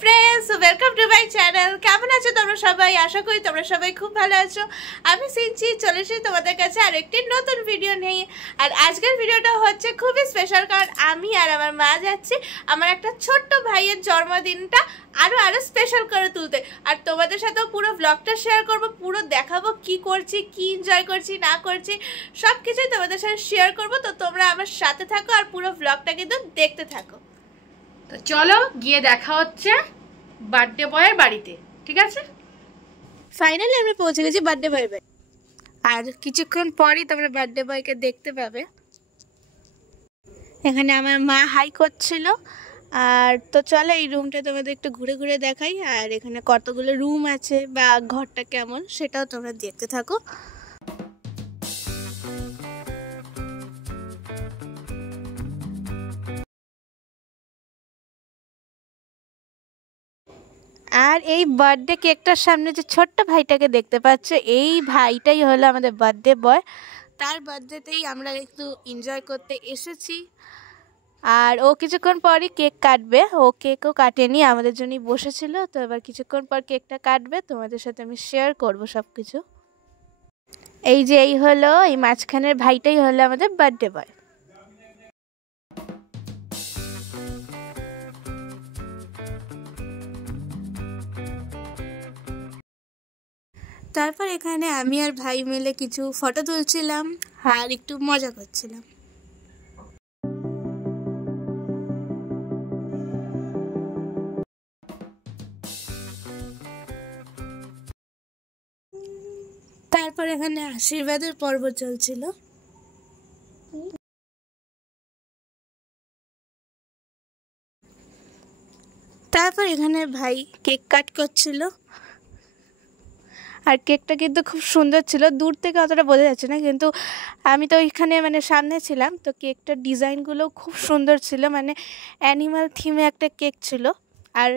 Friends, welcome to my channel. কেমন আছো তোমরা সবাই? আশা করি তোমরা সবাই খুব ভালো আছো। আমি সিনচি চলে এসেছি তোমাদের কাছে আর একটি নতুন ভিডিও নিয়ে। আর আজকের ভিডিওটা হচ্ছে খুবই স্পেশাল, কারণ আমি আর আমার মা যাচ্ছি আমার একটা ছোট্ট ভাইয়ের জন্মদিনটা আরো স্পেশাল করে তুলতে। আর তোমাদের সাথেও পুরো ব্লগটা শেয়ার করব, পুরো দেখাবো কি করছি, কি এনজয় করছি না করছি, সব কিছুই তোমাদের সাথে শেয়ার করব। তো তোমরা আমার সাথে থাকো আর পুরো ব্লগটা কিন্তু দেখতে থাকো। তো চলো গিয়ে দেখা হচ্ছে বার্থডে বয়ের বাড়িতে, ঠিক আছে? ফাইনালি আমরা পৌঁছে গেছি বার্থডে বয়ের বাড়ি। আর কিছুক্ষণ পরই তোমরা বার্থডে বয়কে দেখতে পাবে। এখানে আমার মা হাই করছিল। আর তো চলো এই রুমটা তোমাদের একটু ঘুরে ঘুরে দেখাই, আর এখানে কতগুলো রুম আছে বা ঘরটা কেমন সেটাও তোমরা দেখতে থাকো। আর এই বার্থডে কেকটার সামনে যে ছোট্ট ভাইটাকে দেখতে পাচ্ছ, এই ভাইটাই হলো আমাদের বার্থডে বয়। তার বার্থডেতেই আমরা একটু এনজয় করতে এসেছি। আর ও কিছুক্ষণ পরই কেক কাটবে। ও কেকও কাটেনি, আমাদের জন্যই বসেছিল। তো এবার কিছুক্ষণ পর কেকটা কাটবে, তোমাদের সাথে আমি শেয়ার করব সব কিছু। এই যে এই হলো, এই মাঝখানের ভাইটাই হলো আমাদের বার্থডে বয়। তারপর এখানে আমি আর ভাই মিলে কিছু ফটো তুলছিলাম আর একটু মজা করছিলাম। তারপর এখানে আশীর্বাদের পর্ব চলছিল। তারপর এখানে ভাই কেক কাট করছিল। আর কেকটা কিন্তু খুব সুন্দর ছিল, দূর থেকে অতটা বোঝা যাচ্ছে না, কিন্তু আমি তো এখানে মানে সামনে ছিলাম। তো কেকটার ডিজাইনগুলো খুব সুন্দর ছিল, মানে অ্যানিমাল থিমে একটা কেক ছিল। আর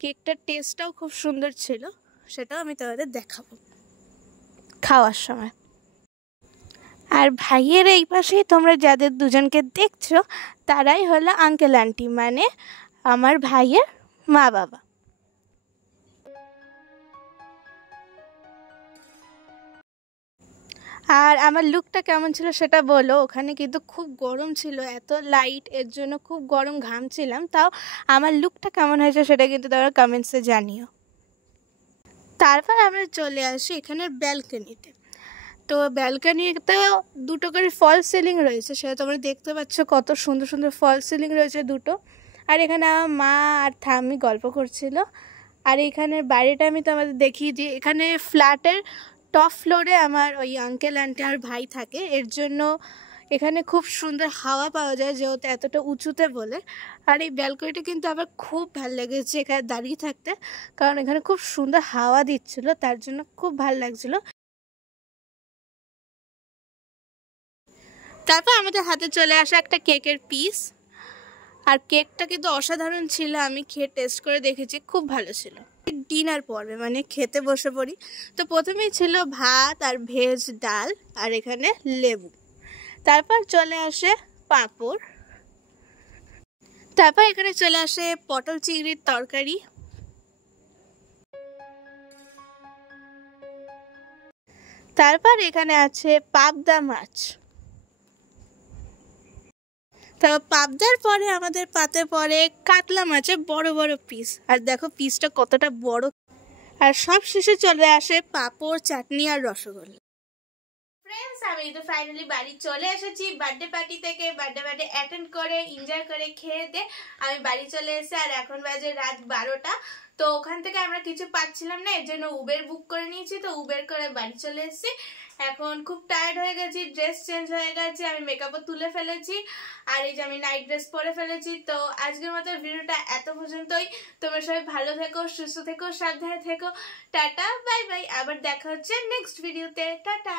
কেকটার টেস্টটাও খুব সুন্দর ছিল, সেটাও আমি তোমাদের দেখাবো খাওয়ার সময়। আর ভাইয়ের এই পাশেই তোমরা যাদের দুজনকে দেখছো তারাই হলো আঙ্কেল আন্টি, মানে আমার ভাইয়ের মা বাবা। আর আমার লুকটা কেমন ছিল সেটা বলো। ওখানে কিন্তু খুব গরম ছিল, এত লাইট, এর জন্য খুব গরম ঘামছিলাম। তাও আমার লুকটা কেমন হয়েছে সেটা কিন্তু তোমরা কমেন্টসে জানিও। তারপর আমরা চলে আসি এখানের ব্যালকনিতে। তো ব্যালকনিতেও দুটো করে ফল সিলিং রয়েছে, সেটা তোমরা দেখতে পাচ্ছ। কত সুন্দর সুন্দর ফল সিলিং রয়েছে দুটো। আর এখানে আমার মা আর ঠাম্মি গল্প করছিল। আর এইখানের বাড়িটা আমি তোমাদের দেখিয়ে দিই। এখানে ফ্ল্যাটের টপ ফ্লোরে আমার ওই আঙ্কেল আন্টি আর ভাই থাকে, এর জন্য এখানে খুব সুন্দর হাওয়া পাওয়া যায়, যেহেতু এতটা উঁচুতে বলে। আর এই ব্যালকনিটা কিন্তু আবার খুব ভালো লেগেছে এখানে দাঁড়িয়ে থাকতে, কারণ এখানে খুব সুন্দর হাওয়া দিচ্ছিল, তার জন্য খুব ভালো লাগছিলো। তারপর আমাদের হাতে চলে আসা একটা কেকের পিস। আর কেকটা কিন্তু অসাধারণ ছিল, আমি খেয়ে টেস্ট করে দেখেছি, খুব ভালো ছিল। ডিনার পর্বে মানে খেতে বসে পড়ি। তো প্রথমেই ছিল ভাত আর ভেজ ডাল আর এখানে লেবু। তারপর চলে আসে পাঁপড়। তারপর এখানে চলে আসে পটল চিংড়ির তরকারি। তারপর এখানে আছে পাবদা মাছ। তো পাবদার পরে আমাদের পাতে পড়ে কাতলা মাছের বড় বড় পিস। আর দেখো পিসটা কতটা বড়। আর সব শেষে চলে আসে পাঁপড়, চাটনি আর রসগোল্লা। ফ্রেন্ডস, আমি তো ফাইনালি বাড়ি চলে এসেছি বার্থডে পার্টি থেকে। বার্থডে অ্যাটেন্ড করে এনজয় করে খেয়ে দিয়ে আমি বাড়ি চলে এসেছি। আর এখন বাজে রাত 12টা। তো ওখান থেকে আমরা কিছু পাচ্ছিলাম না, এর জন্য উবের বুক করে নিয়েছি। তো উবের করে বাড়ি চলে এসেছি। এখন খুব টায়ার্ড হয়ে গেছি, ড্রেস চেঞ্জ হয়ে গেছে, আমি মেকআপও তুলে ফেলেছি। আর এই যে আমি নাইট ড্রেস পরে ফেলেছি। তো আজকের মতো ভিডিওটা এত পর্যন্তই। তোমরা সবাই ভালো থেকো, সুস্থ থেকো, সাবধানে থেকো। Tata, bye bye. আবার দেখা হচ্ছে নেক্সট ভিডিওতে। টাটা।